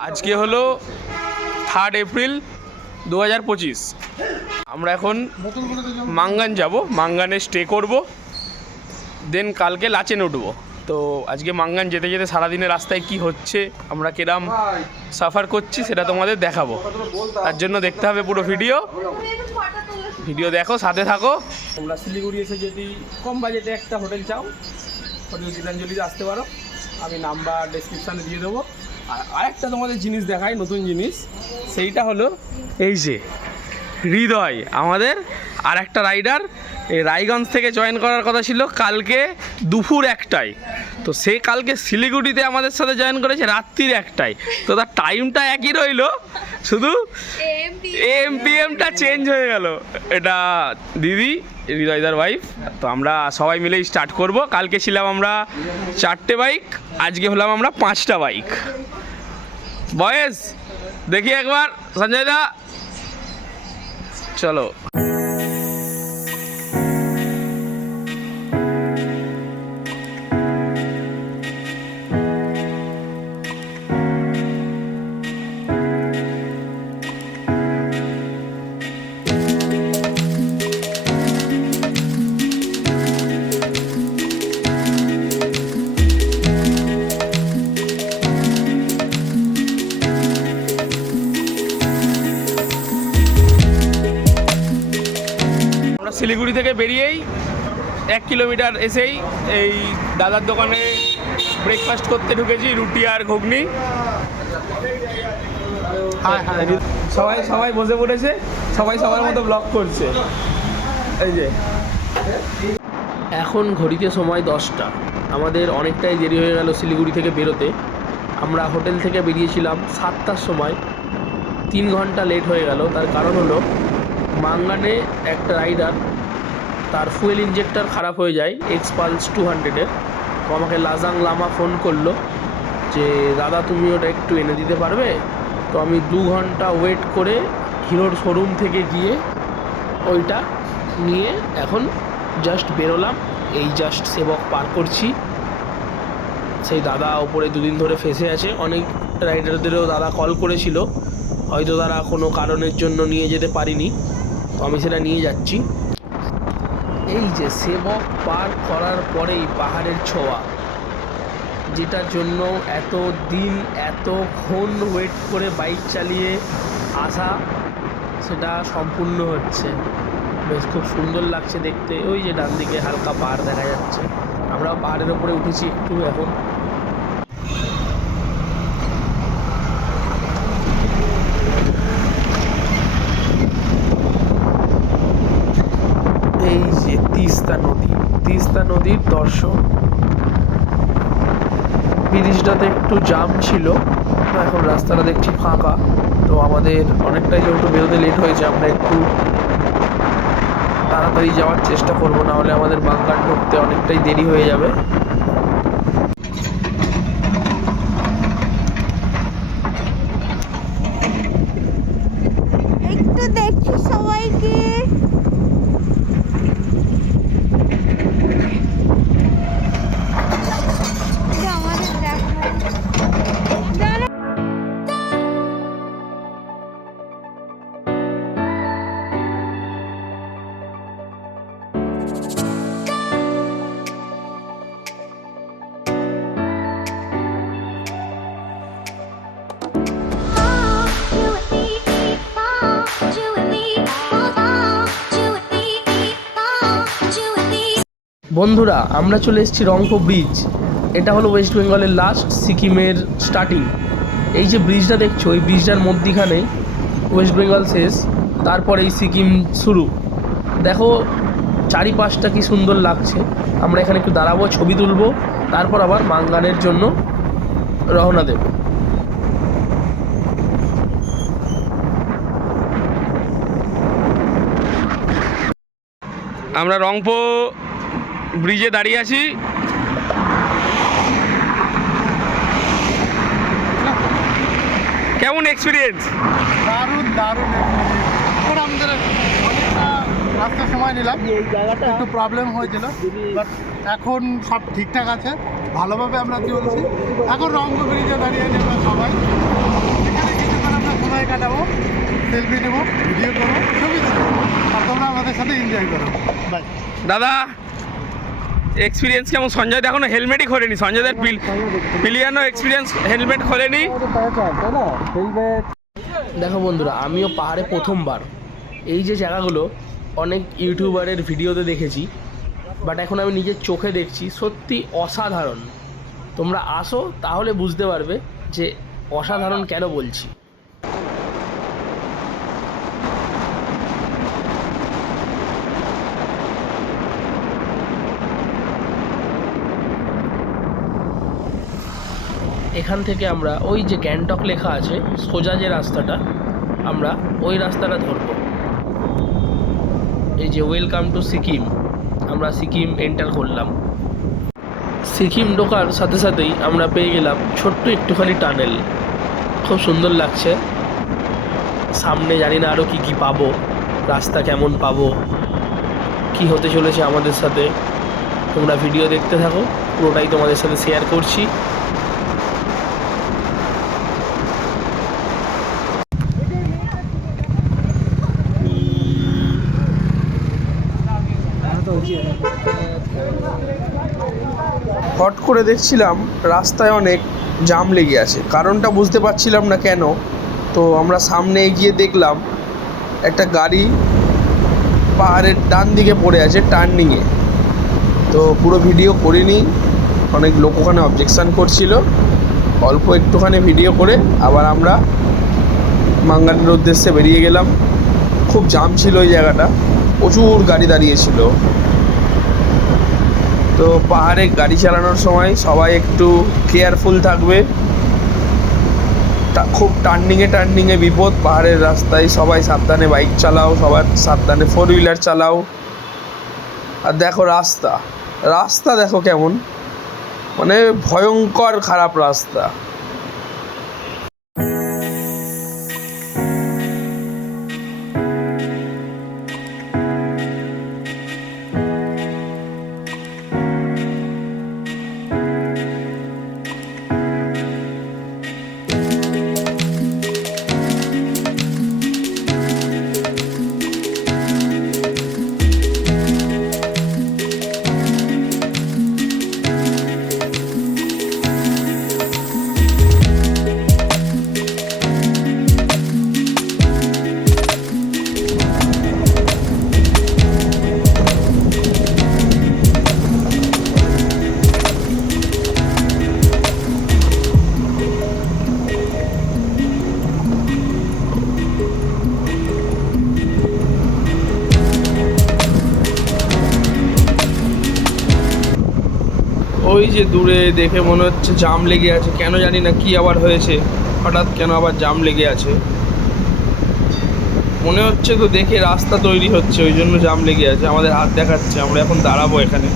আজকে হলো 3 এপ্রিল 2025। আমরা এখন মাঙ্গান যাব, মাঙ্গানে স্টে করব, দেন কালকে লাচেন উঠবো। তো আজকে মাঙ্গান যেতে যেতে সারাদিনের রাস্তায় কি হচ্ছে, আমরা কিরাম সাফার করছি সেটা তোমাদের দেখাবো। তার জন্য দেখতে হবে পুরো ভিডিও দেখো, সাথে থাকো। তোমরা শিলিগুড়ি এসে যদি কম বাজেটে একটা হোটেল চাও, হোটেল গীতাঞ্জলিতে আসতে পারো, আমি নাম্বার ডেসক্রিপশানে দিয়ে দেবো। আর আরেকটা তোমাদের জিনিস দেখাই, নতুন জিনিস, সেইটা হলো এই যে হৃদয়, আমাদের আর একটা রাইডার, এই রায়গঞ্জ থেকে জয়েন করার কথা ছিল কালকে দুপুর 1টায়। তো সে কালকে শিলিগুড়িতে আমাদের সাথে জয়েন করেছে রাত্রির 1টায়। তো তার টাইমটা একই রইলো, শুধু এমপিএমটা চেঞ্জ হয়ে গেল। এটা দিদি, হৃদয়দার ওয়াইফ। তো আমরা সবাই মিলেই স্টার্ট করব। কালকে ছিলাম আমরা 4টে বাইক, আজকে হলাম আমরা 5টা বাইক। বয়েস দেখি একবার, সঞ্জয় দা চলো। শিলিগুড়ি থেকে বেরিয়েই 1 কিলোমিটার এসেই এই দাদার দোকানে ব্রেকফাস্ট করতে ঢুকেছি, রুটি আর ঘুগনি। সবাই বসে পড়েছে, সবাই সবার মতো ব্লগ করছে। এই যে এখন ঘড়িতে সময় 10টা, আমাদের অনেকটাই দেরি হয়ে গেল শিলিগুড়ি থেকে বেরোতে। আমরা হোটেল থেকে বেরিয়েছিলাম 7টার সময়, 3 ঘন্টা লেট হয়ে গেল। তার কারণ হলো মাঙ্গানে একটা রাইডার, তার ফুয়েল ইঞ্জেক্টর খারাপ হয়ে যায় এক্সপালস 200-এর। তো আমাকে লাজাং লামা ফোন করলো যে দাদা তুমি ওটা একটু এনে দিতে পারবে? তো আমি 2 ঘন্টা ওয়েট করে হিরোর শোরুম থেকে গিয়ে ওইটা নিয়ে এখন জাস্ট বেরোলাম। এই জাস্ট সেবক পার করছি। সেই দাদা ওপরে 2 দিন ধরে ফেসে আছে। অনেক রাইডারদেরও দাদা কল করেছিল, হয়তো তারা কোনো কারণের জন্য নিয়ে যেতে পারিনি। তো আমি সেটা নিয়ে যাচ্ছি। এই যে সেবক পার করার পরেই পাহাড়ের ছোঁয়া, যেটার জন্য এত দিন এতক্ষণ ওয়েট করে বাইক চালিয়ে আসা, সেটা সম্পূর্ণ হচ্ছে। বেশ খুব সুন্দর লাগছে দেখতে। ওই যে ডান দিকে হালকা পাহাড় দেখা যাচ্ছে, আমরা পাহাড়ের ওপরে উঠেছি একটু এখন। এই যে তিস্তা নদীর দর্শন। ব্রিজটাতে একটু জাম ছিল, তো এখন রাস্তাটা দেখছি ফাঁকা। তো আমাদের অনেকটাই যেহেতু বেরোতে লেট হয়েছে, আমরা একটু তাড়াতাড়ি যাওয়ার চেষ্টা করবো, না হলে আমাদের মাঙ্গান ঢুকতে অনেকটাই দেরি হয়ে যাবে। একটু দেখি সবাইকে। আমাদের দেখা বন্ধুরা, আমরা চলে এসেছি রংপো ব্রিজ। এটা হলো ওয়েস্ট বেঙ্গলের লাস্ট, সিকিমের স্টার্টিং। এই যে ব্রিজটা দেখছো, এই ব্রিজটার মধ্যিখানেই ওয়েস্ট বেঙ্গল শেষ, তারপর এই সিকিম শুরু। দেখো চারিপাশটা কি সুন্দর লাগছে। আমরা এখানে একটু দাঁড়াবো, ছবি তুলবো, তারপর আবার মাঙ্গানের জন্য রওনা দেব। আমরা রংপো ব্রিজে দাঁড়িয়ে আছি। কেমন এক্সপিরিয়েন্স? দারুণ দারুণ। এখন আমাদের অনেকটা আসতে সময় নিলাম, এই জায়গাটা একটু প্রবলেম হয়েছিল, বাট এখন সব ঠিকঠাক আছে, ভালোভাবে আমরা চলছি। এখন রঙ্গ ব্রিজে দাঁড়িয়ে আছি আমরা সবাই, এখানে কিছুক্ষণ আমরা সময় কাটাবো, সেলফি নেবো, ভিডিও করবো, ছবি তুলবো, আর তোমরা আমাদের সাথে এনজয় করো। বাই। দাদা এক্সপিরিয়েন্স কেমন? সঞ্জয় দা এখনো হেলমেটই খোলেনি। সঞ্জয় দার পিলিয়ানো এক্সপিরিয়েন্স, হেলমেট খোলেনি। দেখো বন্ধুরা, আমিও পাহাড়ে প্রথমবার। এই যে জায়গাগুলো অনেক ইউটিউবারের ভিডিওতে দেখেছি, বাট এখন আমি নিজের চোখে দেখছি, সত্যি অসাধারণ। তোমরা আসো তাহলে বুঝতে পারবে যে অসাধারণ কেন বলছি। এখান থেকে আমরা ওই যে গ্যাংটক লেখা আছে সোজা যে রাস্তাটা, আমরা ওই রাস্তাটা ধরবো। এই যে ওয়েলকাম টু সিকিম, আমরা সিকিম এন্টার করলাম। সিকিম ঢোকার সাথে সাথেই আমরা পেয়ে গেলাম ছোট্ট একটুখানি টানেল, খুব সুন্দর লাগছে। সামনে জানি না আরও কী পাবো, রাস্তা কেমন পাবো, কি হতে চলেছে আমাদের সাথে। তোমরা ভিডিও দেখতে থাকো, পুরোটাই তোমাদের সাথে শেয়ার করছি। হট করে দেখছিলাম রাস্তায় অনেক জাম লেগে আছে, কারণটা বুঝতে পারছিলাম না কেন। তো আমরা সামনে এগিয়ে দেখলাম একটা গাড়ি পাহাড়ের ডান দিকে পড়ে আছে টার্নিংয়ে। তো পুরো ভিডিও করিনি, অনেক লোক ওখানে অবজেকশান করছিল। অল্প একটুখানি ভিডিও করে আবার আমরা মাঙ্গালের উদ্দেশ্যে বেরিয়ে গেলাম। খুব জাম ছিল ওই জায়গাটা, প্রচুর গাড়ি দাঁড়িয়েছিল। তো পাহাড়ে গাড়ি চালানোর সময় সবাই একটু কেয়ারফুল থাকবে। খুব টার্নিংয়ে বিপদ পাহাড়ের রাস্তায়, সবাই সাবধানে বাইক চালাও, সবার সাবধানে ফোর হুইলার চালাও। আর দেখো রাস্তা দেখো কেমন, মানে ভয়ঙ্কর খারাপ রাস্তা। ওই যে দূরে দেখে মনে হচ্ছে জাম লেগে আছে, কেন জানি না কি আবার হয়েছে, হঠাৎ কেন আবার জাম লেগে আছে মনে হচ্ছে। তো দেখে রাস্তা তৈরি হচ্ছে, ওই জন্য জাম লেগে আছে। আমাদের হাত দেখাচ্ছে, আমরা এখন দাঁড়াবো এখানে।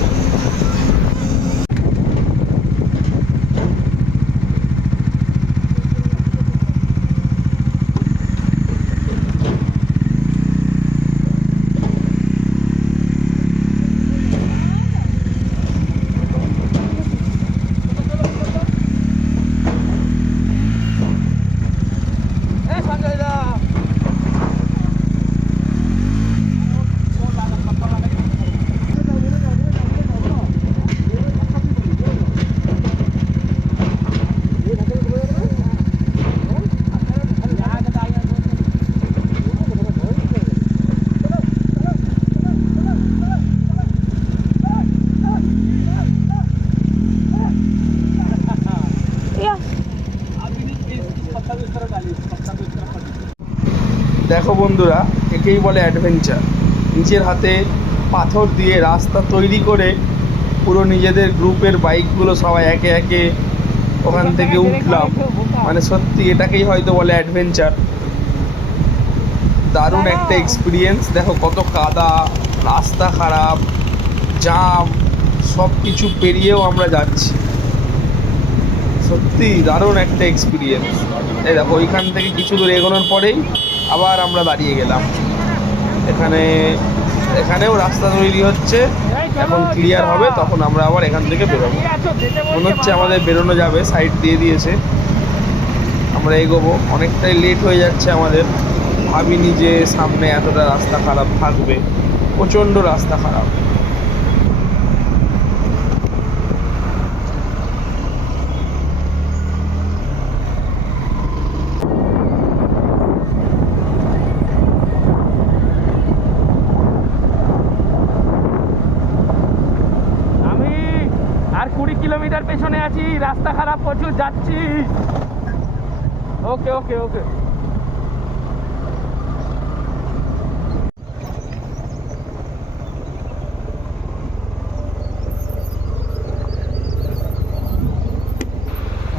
দেখো বন্ধুরা, একেই বলে অ্যাডভেঞ্চার। নিজের হাতে পাথর দিয়ে রাস্তা তৈরি করে পুরো নিজেদের গ্রুপের বাইকগুলো সবাই একে একে ওখান থেকে উঠলাম। মানে সত্যি এটাকেই হয়তো বলে অ্যাডভেঞ্চার। দারুণ একটা এক্সপিরিয়েন্স। দেখো কত কাদা, রাস্তা খারাপ, জাম, সব কিছু পেরিয়েও আমরা যাচ্ছি। সত্যি দারুণ একটা এক্সপিরিয়েন্স। এই দেখো ওইখান থেকে কিছু দূর এগোনোর পরেই আবার আমরা দাঁড়িয়ে গেলাম। এখানে এখানেও রাস্তা তৈরি হচ্ছে, এখন ক্লিয়ার হবে তখন আমরা আবার এখান থেকে বেরোবো। মনে হচ্ছে আমাদের বেরোনো যাবে, সাইড দিয়ে দিয়েছে, আমরা এগোবো। অনেকটাই লেট হয়ে যাচ্ছে আমাদের, ভাবিনি যে সামনে এতটা রাস্তা খারাপ থাকবে, প্রচণ্ড রাস্তা খারাপ। আমি আর 20 কিলোমিটার পেছনে আছি, রাস্তা খারাপ প্রচুর, যাচ্ছি। ওকে ওকে ওকে।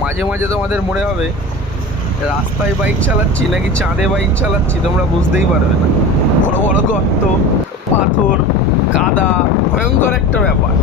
মাঝে মাঝে তোমাদের মনে হবে রাস্তায় বাইক চালাচ্ছি নাকি চাঁদে বাইক চালাচ্ছি, তোমরা বুঝতেই পারবে না। বড় বড় গর্ত, পাথর, কাদা, ভয়ঙ্কর একটা ব্যাপার।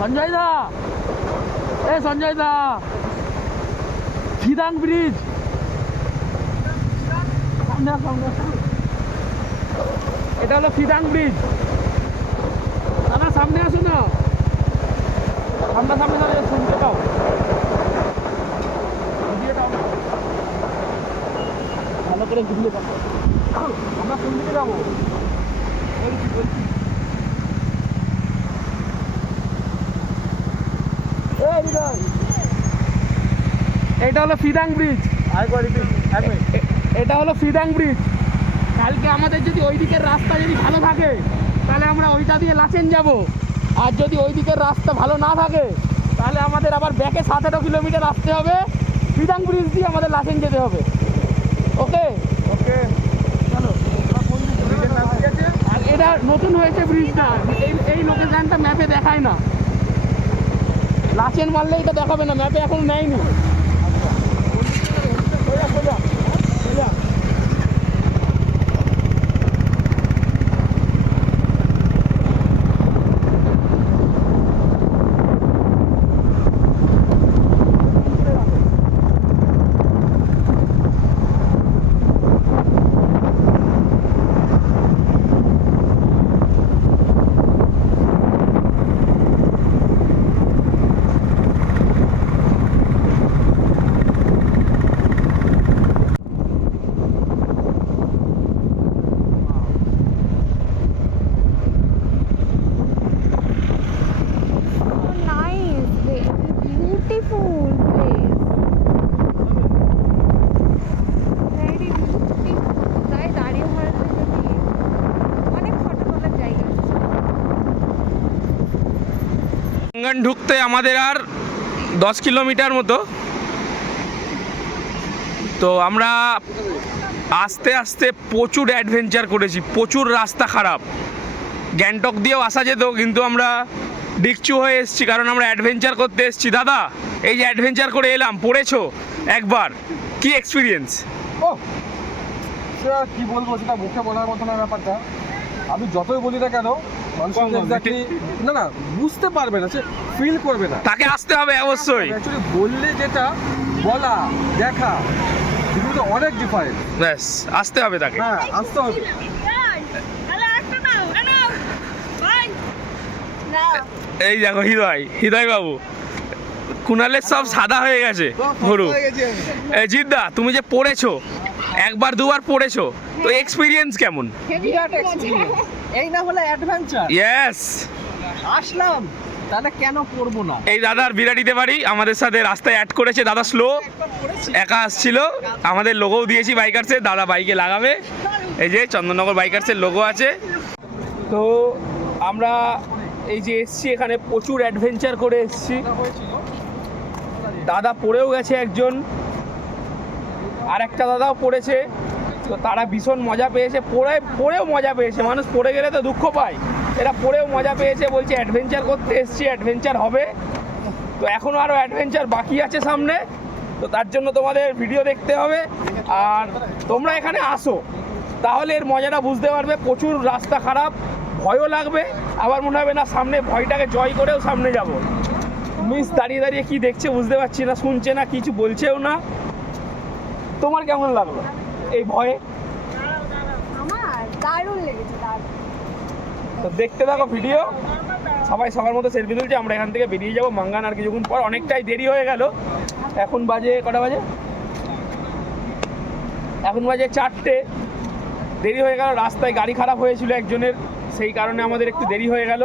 সঞ্জয় দা, এ সঞ্জয় দা, ফিদাং ব্রিজ সামনে, এটা হলো ফিদাং ব্রিজ। দাদা সামনে আসো না, সামনে সামনে দাঁড়িয়ে শুনতে পাও, ভালো করে ঘুরিয়ে দেখো, আমরা কোন দিকে যাবো? এটা হলো ফিদাং ব্রিজ, এটা হলো ফিদাং ব্রিজ। কালকে আমাদের যদি ওই দিকের রাস্তা যদি ভালো থাকে তাহলে আমরা ওইটা দিয়ে লাচেন যাব, আর যদি ওই দিকের রাস্তা ভালো না থাকে তাহলে আমাদের আবার ব্যাকে 17 কিলোমিটার আসতে হবে, ফিদাং ব্রিজ দিয়ে আমাদের লাচেন যেতে হবে। ওকে ওকে চলো। আর এটা নতুন হয়েছে ব্রিজটা, এই লোকেশনটা ম্যাপে দেখায় না, লাচেন মারলে এটা দেখাবে না, ম্যাপে এখন নেয়নি। বাঙ্গান ঢুকতে আমাদের আর 10 কিলোমিটার মতো, তো আমরা আস্তে আস্তে প্রচুর অ্যাডভেঞ্চার করেছি, প্রচুর রাস্তা খারাপ। গ্যাংটক দিয়েও আসা যেত কিন্তু আমরা ডিকচু হয়ে এসেছি, কারণ আমরা অ্যাডভেঞ্চার করতে এসেছি। দাদা এই যে অ্যাডভেঞ্চার করে এলাম, পড়েছো একবার, কি এক্সপিরিয়েন্স? ও সেটা কি বলবো, সেটা মুখে বলার মতো না ব্যাপারটা। আমি যতই বলি না কেন মানুষ এক্স্যাক্টলি না বুঝতে পারবে না, সে ফিল করবে না। তাকে আসতে হবে অবশ্যই। অ্যাকচুয়ালি বললে যেটা বলা দেখা কিন্তু অনেক ডিফারেন্ট। ব্যাস আসতে হবে তাকে, হ্যাঁ আসতে হবে। না এই দেখো হৃদয় বাবু, কুণালের সব সাদা হয়ে গেছে গরু। এই জিদ্দা, তুমি যে পড়েছো, একবার দুবার পড়েছো, তো এক্সপিরিয়েন্স কেমন? বিরাট এক্সপিরিয়েন্স। এই না হলে অ্যাডভেঞ্চার। ইয়েস, আসলাম, তাহলে কেন করবো না? এই দাদার বিরাটিতে বাড়ি, আমাদের সাথে রাস্তায় অ্যাড করেছে। দাদা স্লো, একা আসছিল, আমাদের লোগোও দিয়েছি বাইকার্সের, দাদা বাইকে লাগাবে। এই যে চন্দননগর বাইকার্সের লোগো আছে। তো আমরা এই যে এসছি, এখানে প্রচুর অ্যাডভেঞ্চার করে এসছি। দাদা পড়েও গেছে একজন, আর একটা দাদাও পড়েছে। তো তারা ভীষণ মজা পেয়েছে, পড়েও মজা পেয়েছে। মানুষ পড়ে গেলে তো দুঃখ পায়, এরা পড়েও মজা পেয়েছে। বলছে অ্যাডভেঞ্চার করতে এসছি, অ্যাডভেঞ্চার হবে। তো এখনও আরও অ্যাডভেঞ্চার বাকি আছে সামনে, তো তার জন্য তোমাদের ভিডিও দেখতে হবে। আর তোমরা এখানে আসো, তাহলে এর মজাটা বুঝতে পারবে। প্রচুর রাস্তা খারাপ, ভয়ও লাগবে, আবার মনে হবে না সামনে ভয়টাকে জয় করেও সামনে যাব। মিস দাঁড়িয়ে দাঁড়িয়ে কি দেখছে বুঝতে পারছি না, শুনছে না, কিছু বলছেও না। তোমার কেমন লাগলো এই ভয়ে? আমার দারুণ লেগেছে, দারুণ। তো দেখতে থাকো ভিডিও। সবাই সবার মতো সেলফি তুলছে, আমরা এখান থেকে বেরিয়ে যাবো মাঙ্গান আর কিছুক্ষণ পর। অনেকটাই দেরি হয়ে গেল, এখন বাজে কটা বাজে? এখন বাজে 4টে। দেরি হয়ে গেল, রাস্তায় গাড়ি খারাপ হয়েছিল একজনের, সেই কারণে আমাদের একটু দেরি হয়ে গেল।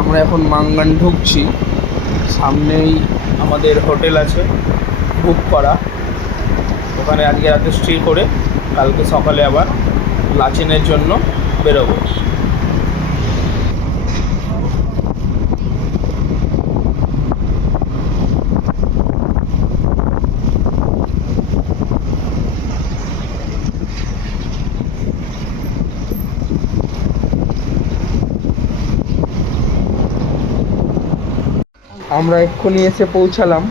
আমরা এখন মাঙ্গান ঢুকছি। সামনেই আমাদের হোটেল আছে বুক করা, ওখানে আজকে রাতে স্টে করে কালকে সকালে আবার লাচেনের জন্য বেরোবো। আমরা এক্ষুনি এসে পৌঁছালাম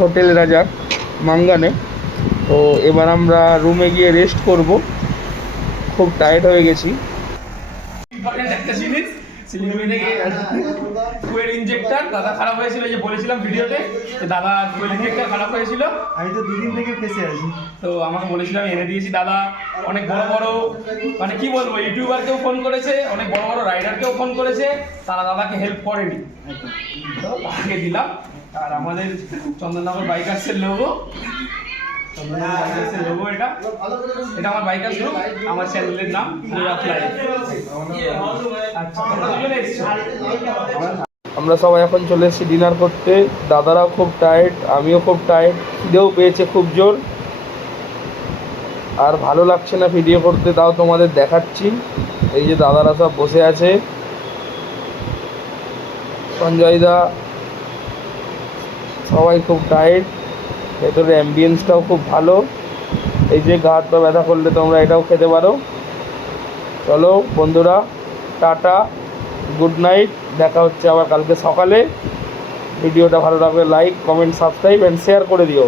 হোটেল রাজা মাঙ্গানে। তো এবার আমরা রুমে গিয়ে রেস্ট করব, খুব টায়ার্ড হয়ে গেছি। একটা জিনিস, শিলিগুড়ি থেকে ফুয়েল ইনজেক্টর দাদা খারাপ হয়েছিল, যে বলেছিলাম ভিডিওতে যে দাদা ফুয়েল ইনজেক্টর খারাপ হয়েছিল। আমি তো 2 দিন থেকে ফেসে আছি। তো আমাকে বলেছিলাম, এনে দিয়েছি। দাদা অনেক বড় বড়, মানে কি বলবো, ইউটিউবারকেও ফোন করেছে, অনেক বড় বড় রাইডারকেও ফোন করেছে, তারা দাদাকে হেল্প করেনি। তো তাকে দিলাম। আর আমাদের চন্দননগর বাইকার্সের লোগো, চন্দননগর বাইকার্সের লোগো, এটা আমার বাইকার্স গ্রুপ, আমার চ্যানেলের নাম আচ্ছা, তোমরা দুজনে এসছো? আমরা সবাই এখন চলে এসেছি ডিনার করতে। দাদারাও খুব টায়ার্ড, আমিও খুব টায়ার্ড, খিদেও পেয়েছে খুব জোর। আর ভালো লাগছে না ভিডিও করতে, তাও তোমাদের দেখাচ্ছি। এই যে দাদারা সব বসে আছে, সঞ্জয়দা, সবাই খুব টায়ার্ড। ভেতরে অ্যাম্বিয়েন্সটাও খুব ভালো। এই যে গা হাত পা ব্যথা করলে তোমরা এটাও খেতে পারো। চলো বন্ধুরা, টাটা, গুড নাইট, দেখা হচ্ছে আবার কালকে সকালে। ভিডিওটা ভালো লাগলে like, comment, subscribe and share করে দিও।